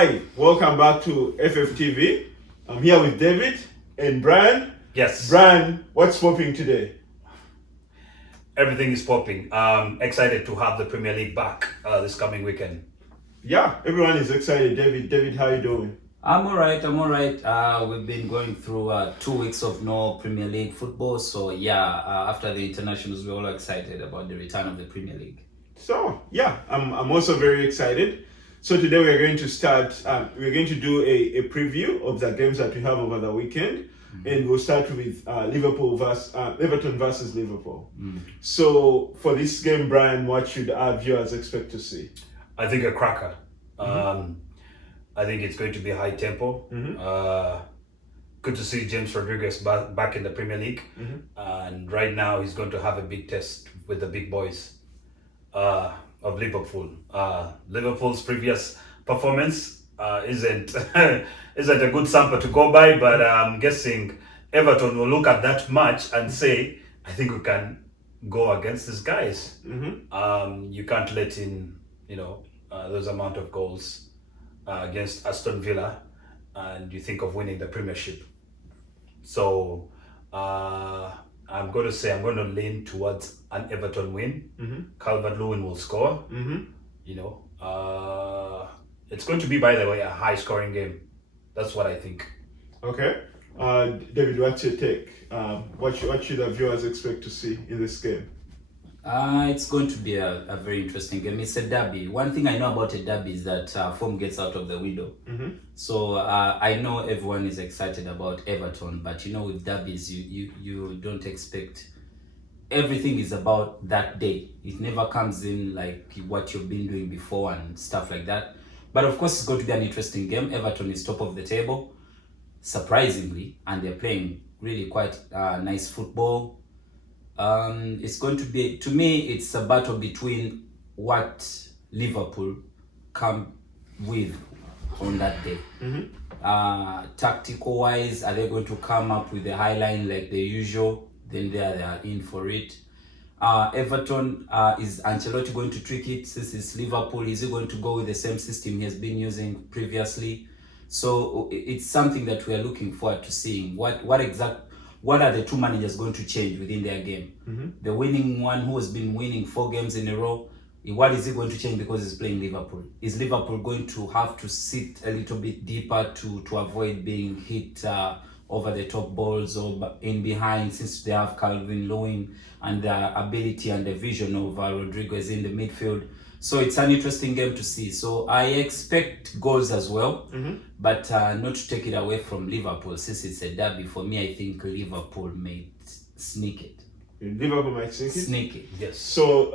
Hi, welcome back to FFTV. I'm here with David and Bryan. Yes. Bryan, what's popping today? Everything is popping. Excited to have the Premier League back this coming weekend. Yeah, everyone is excited. David, how you doing? I'm alright. We've been going through 2 weeks of no Premier League football. So after the internationals, we're all excited about the return of the Premier League. So yeah, I'm also very excited. So today we're going to start. We're going to do a preview of the games that we have over the weekend, and we'll start with Everton versus Liverpool. So for this game, Bryan, what should our viewers expect to see? I think a cracker. I think it's going to be high tempo. Good to see James Rodriguez back in the Premier League. And right now he's going to have a big test with the big boys of Liverpool. Liverpool's previous performance isn't isn't a good sample to go by, but I'm guessing Everton will look at that match and say, I think we can go against these guys. You can't let in, those amount of goals against Aston Villa, and you think of winning the Premiership. So I'm going to lean towards an Everton win. Calvert-Lewin will score. It's going to be, by the way, a high scoring game. That's what I think. Okay. David, what's your take? What should our viewers expect to see in this game? It's going to be a very interesting game. It's a derby. One thing I know about a derby is that form gets out of the window. So I know everyone is excited about Everton, but with derbies, you don't expect everything is about that day. It never comes in like what you've been doing before and stuff like that. But of course, it's going to be an interesting game. Everton is top of the table, surprisingly, and they're playing really quite nice football. It's going to be, to me, it's a battle between what Liverpool come with on that day. Tactical wise, are they going to come up with a high line like the usual? Then they are in for it. Everton, is Ancelotti going to trick it since it's Liverpool? Is he going to go with the same system he has been using previously? So it's something that we are looking forward to seeing. What are the two managers going to change within their game? The winning one who has been winning 4 games in a row, what is he going to change because he's playing Liverpool? Is Liverpool going to have to sit a little bit deeper to avoid being hit over the top balls or in behind, since they have Calvert-Lewin and the ability and the vision of Rodriguez in the midfield? So it's an interesting game to see. So I expect goals as well, but not to take it away from Liverpool. Since it's a derby, for me, I think Liverpool may sneak it. Liverpool might sneak it? Sneak it, yes. So,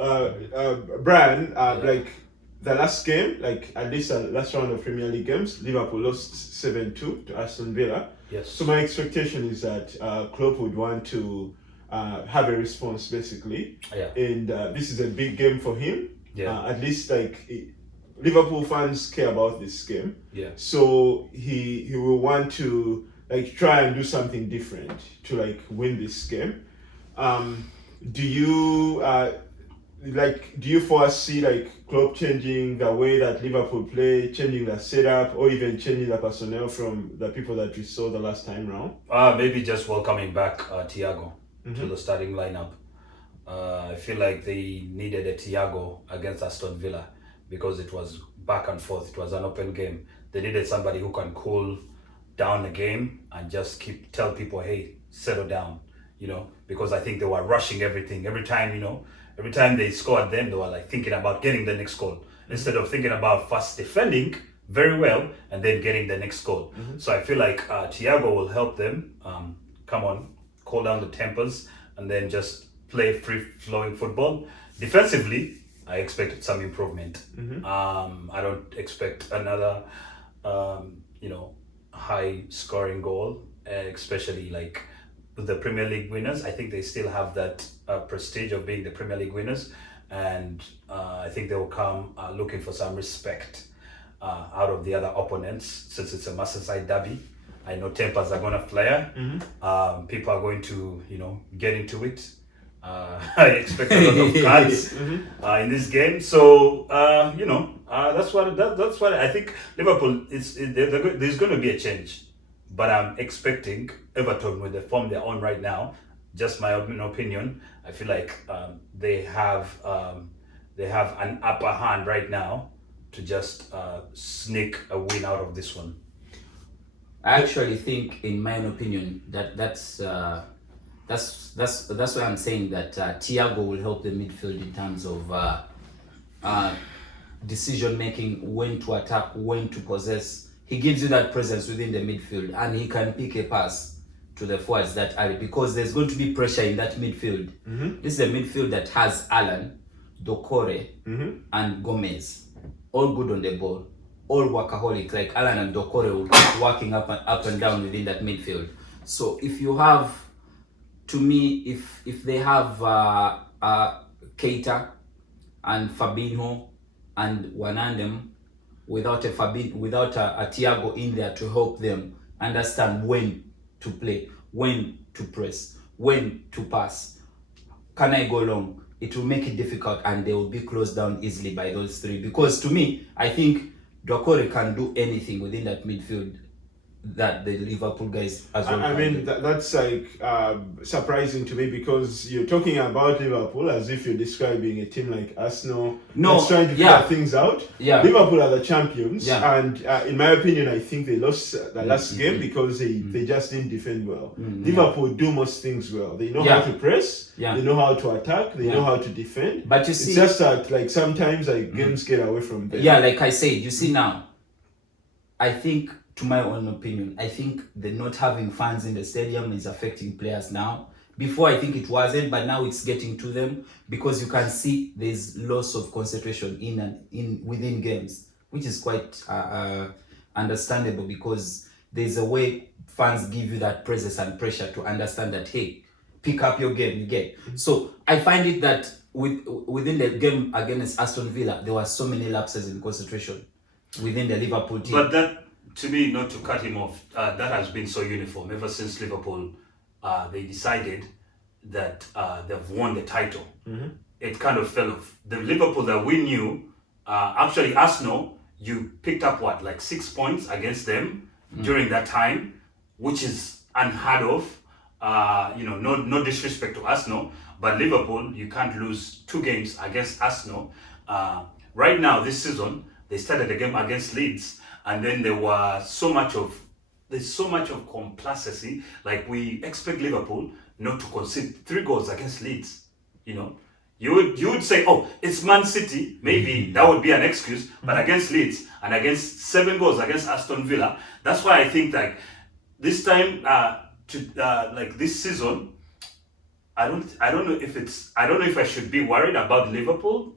Bryan, like the last game, like at least the last round of Premier League games, Liverpool lost 7-2 to Aston Villa. Yes. So my expectation is that Klopp would want to have a response, basically. And this is a big game for him. At least Liverpool fans care about this game. So he will want to try and do something different to win this game. Do you foresee Klopp changing the way that Liverpool play, changing the setup, or even changing the personnel from the people that we saw the last time round? Maybe just welcoming back Thiago to the starting lineup. I feel like they needed a Thiago against Aston Villa because it was back and forth. It was an open game. They needed somebody who can cool down the game and just tell people, hey, settle down, because I think they were rushing everything. Every time they scored, then they were thinking about getting the next goal instead of thinking about first defending very well and then getting the next goal. So I feel like Thiago will help them cool down the tempers and then just play free-flowing football. Defensively, I expect some improvement. I don't expect another, high-scoring goal, especially with the Premier League winners. I think they still have that prestige of being the Premier League winners, and I think they will come looking for some respect out of the other opponents, since it's a Merseyside derby. I know tempers are going to flare. People are going to, get into it. I expect a lot of cards in this game. So that's what I think. Liverpool, there's going to be a change, but I'm expecting Everton with the form they're on right now. Just my own opinion. I feel like they have an upper hand right now to just sneak a win out of this one. I actually think, in my own opinion, that's why I'm saying that Thiago will help the midfield in terms of decision making, when to attack, when to possess. He gives you that presence within the midfield, and he can pick a pass to the forwards that are, because there's going to be pressure in that midfield. This is a midfield that has Alan, Dokore, and Gomez, all good on the ball, all workaholic. Like Alan and Dokore will keep working up and down within that midfield. So if you have, to me, if they have Keita and Fabinho and Wijnaldum without a Thiago in there to help them understand when to play, when to press, when to pass, can I go long? It will make it difficult, and they will be closed down easily by those three. Because to me, I think Doucouré can do anything within that midfield that the Liverpool guys as well. I mean, that's like surprising to me, because you're talking about Liverpool as if you're describing a team like Arsenal that's trying to figure things out. Liverpool are the champions, and in my opinion, I think they lost the last game because they just didn't defend well. Liverpool do most things well. They know how to press, they know how to attack, they know how to defend. But you see, it's just that like sometimes games get away from them. Yeah, like I said, you see now, I think, to my own opinion, I think the not having fans in the stadium is affecting players now. Before, I think it wasn't, but now it's getting to them, because you can see there's loss of concentration within games, which is quite understandable, because there's a way fans give you that presence and pressure to understand that, hey, pick up your game, you get. So I find it that within the game against Aston Villa, there were so many lapses in concentration within the Liverpool team. But that, to me, not to cut him off, that has been so uniform ever since Liverpool they decided that they've won the title. It kind of fell off. The Liverpool that we knew, actually Arsenal, you picked up like 6 points against them during that time, which is unheard of. No disrespect to Arsenal, but Liverpool, you can't lose 2 games against Arsenal. Right now, this season, they started the game against Leeds, and then there's so much of complacency. Like, we expect Liverpool not to concede 3 goals against Leeds. You would say, oh, it's Man City. Maybe that would be an excuse. But against Leeds and against 7 goals against Aston Villa, that's why I think like this time like this season, I don't know if I should be worried about Liverpool,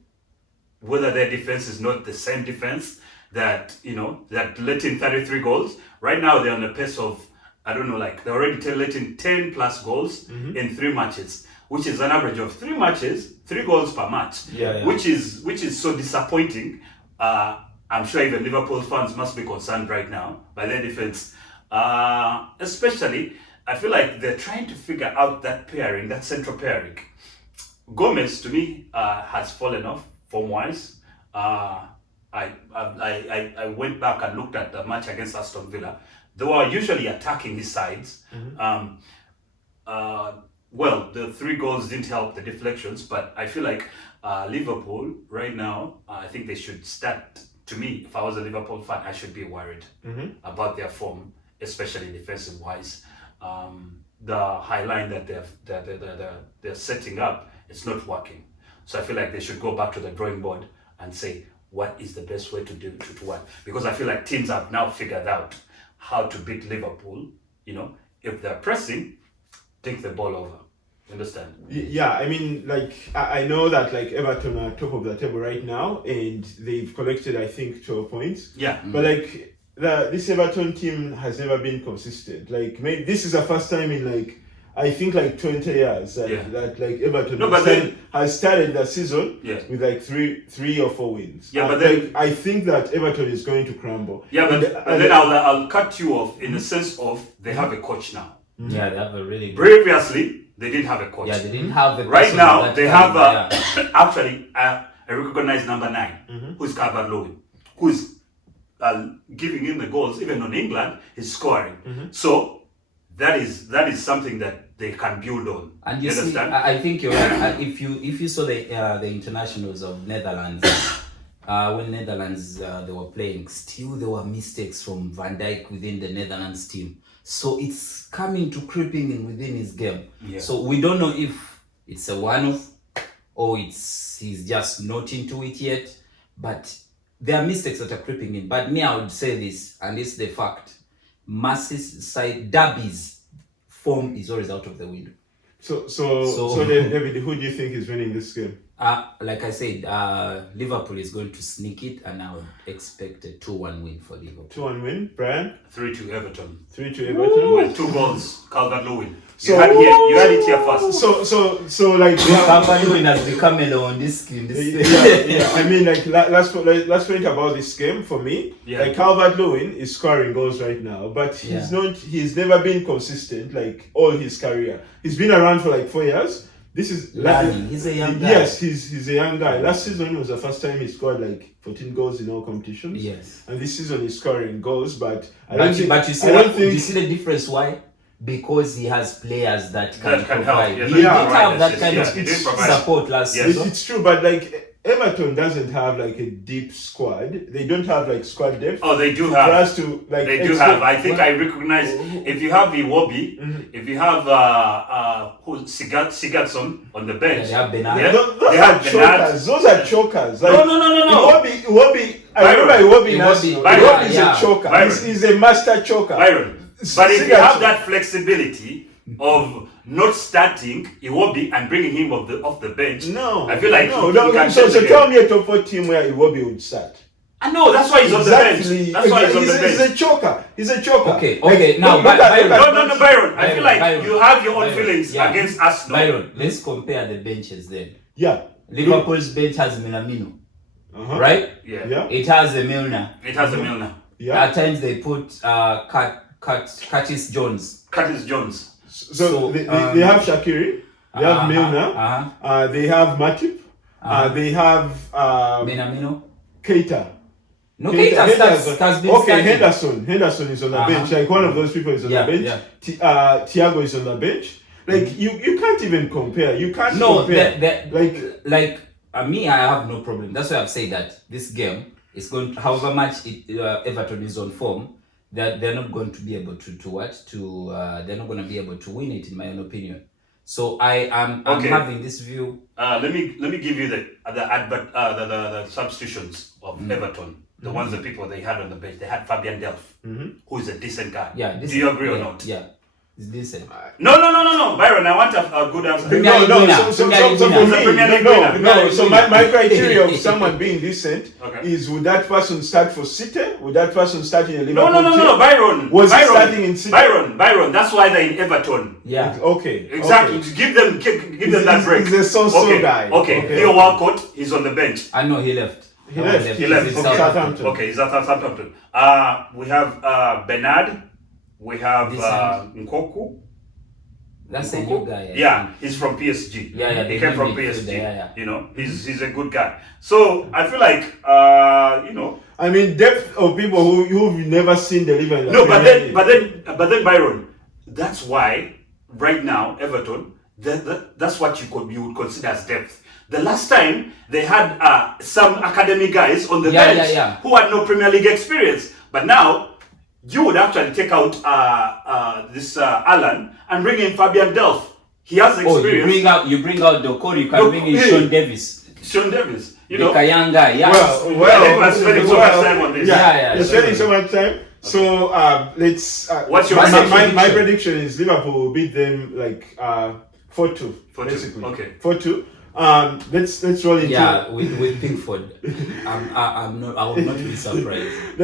whether their defense is not the same defense that let in 33 goals. Right now they're on a pace of, I don't know, like they're already letting 10 plus goals in 3 matches, which is an average of 3 matches, 3 goals per match. Which is so disappointing. I'm sure even Liverpool fans must be concerned right now by their defense. Especially, I feel like they're trying to figure out that pairing, that central pairing. Gomez, to me, has fallen off form-wise. I went back and looked at the match against Aston Villa. They were usually attacking his sides. Well, the 3 goals didn't help the deflections, but I feel like Liverpool right now, I think they should start. To me, if I was a Liverpool fan, I should be worried about their form, especially defensive-wise. The high line that they're setting up, it's not working. So I feel like they should go back to the drawing board and say, what is the best way to do to work? Because I feel like teams have now figured out how to beat Liverpool. If they're pressing, take the ball over. Understand? Yeah, I mean, like, I know that like Everton are top of the table right now, and they've collected, I think, 12 points. Yeah. But like this Everton team has never been consistent. Like, maybe this is the first time in like, I think like 20 years that like Everton has started the season with like three or 4 wins. Yeah, but then like, I think that Everton is going to crumble. Yeah, but then I'll cut you off in the sense of they have a coach now. Yeah, they have a really good... Previously, They didn't have a coach. Yeah, they didn't have the right now. that They time, have actually a recognized number 9, who's Calvert-Lewin, who's giving in the goals. Even on England, he's scoring. So that is something that they can build on. And you see, understand? I think you're right. If you saw the internationals of Netherlands, when Netherlands they were playing, still there were mistakes from Van Dijk within the Netherlands team. So it's coming to creeping in within his game. Yeah. So we don't know if it's a one-off or he's just not into it yet. But there are mistakes that are creeping in. But me, I would say this, and it's the fact: Merseyside derbies form is always out of the window. So then, David, who do you think is winning this game? Like I said, Liverpool is going to sneak it, and I would expect a 2-1 win for Liverpool. 2-1 win, Bryan? 3-2 Everton. 3-2 Everton? With 2 goals, Calvert-Lewin. You had it here first. So like Calvert-Lewin has become a on this game. Yeah. I mean, like let's think about this game for me. Yeah. Like Calvert-Lewin is scoring goals right now, but he's never been consistent like all his career. He's been around for like 4 years. This is he's a young guy. Yes, he's a young guy. Last season was the first time he scored like 14 goals in all competitions. Yes. And this season he's scoring goals, but you see the difference why? Because he has players that can provide. Help. He didn't have that kind of support last season. It's true, but like Everton doesn't have like a deep squad. They don't have like squad depth. Oh, they do have. For us to like. They do have. I think I recognize if you have Iwobi, if you have Sigurdsson on the bench. They have Bernard. Yeah, those are chokers. Those are chokers. Like, no. Iwobi. I remember Iwobi is a choker. He's a master choker. Byron. But if you have that flexibility of not starting Iwobi and bringing him off the bench, I feel like so tell me a top 4 team where Iwobi would start. I know, that's why he's on the bench. That's why he's on the bench. He's a choker. Okay. Now, Byron. No, Byron. I feel like you have your own feelings against Arsenal. Byron, let's compare the benches then. Yeah. Liverpool's bench has Minamino. Right? Yeah. It has a Milner. Yeah. At times they put Curtis Jones. So they have Shaqiri, they have Milner, they have Matip, they have Minamino. Keita. No, Keita's been okay, Henderson is on the bench. Like one of those people is on the bench. Yeah. Thiago is on the bench. Like you can't even compare. You can't compare. Me, I have no problem. That's why I've said that this game is going to, however much Everton is on form, that they're not going to be able they're not going to be able to win it, in my own opinion. So I'm having this view. Let me give you the substitutions of Everton. The ones the people they had on the bench. They had Fabian Delph, who is a decent guy. Yeah. Do you agree or not? Yeah. It's decent. No, Byron, I want a good answer. So my criteria of someone being decent is: would that person start for City? Would that person start in a Liverpool team? No, Byron. Was he starting in City? Byron. That's why they're in Everton. Yeah. Okay. Exactly. To give them that break. He's a so-so guy. Okay. Theo Walcott, he's on the bench. I know he left. He left. Southampton. Okay, he's at Southampton. We have Bernard. We have Nkoku. That's a new guy. Yeah, he's from PSG. Yeah. He came from PSG. Yeah. You know, he's a good guy. So I feel like I mean, depth of people who've never seen the Liverpool. No, but then Byron, that's why right now Everton, that's what you would consider as depth. The last time they had some academy guys on the bench who had no Premier League experience, but now you would actually take out this Alan and bring in Fabian Delph. He has experience. You bring out Dokori, you can bring in Sean Davis. You know, like a young guy. Yeah. We're spending so much time on this. You're spending so much time. So let's. What's your my prediction is Liverpool will beat them like 4-2. Basically. Okay. 4-2. Let's roll into with Pickford. I will not be surprised.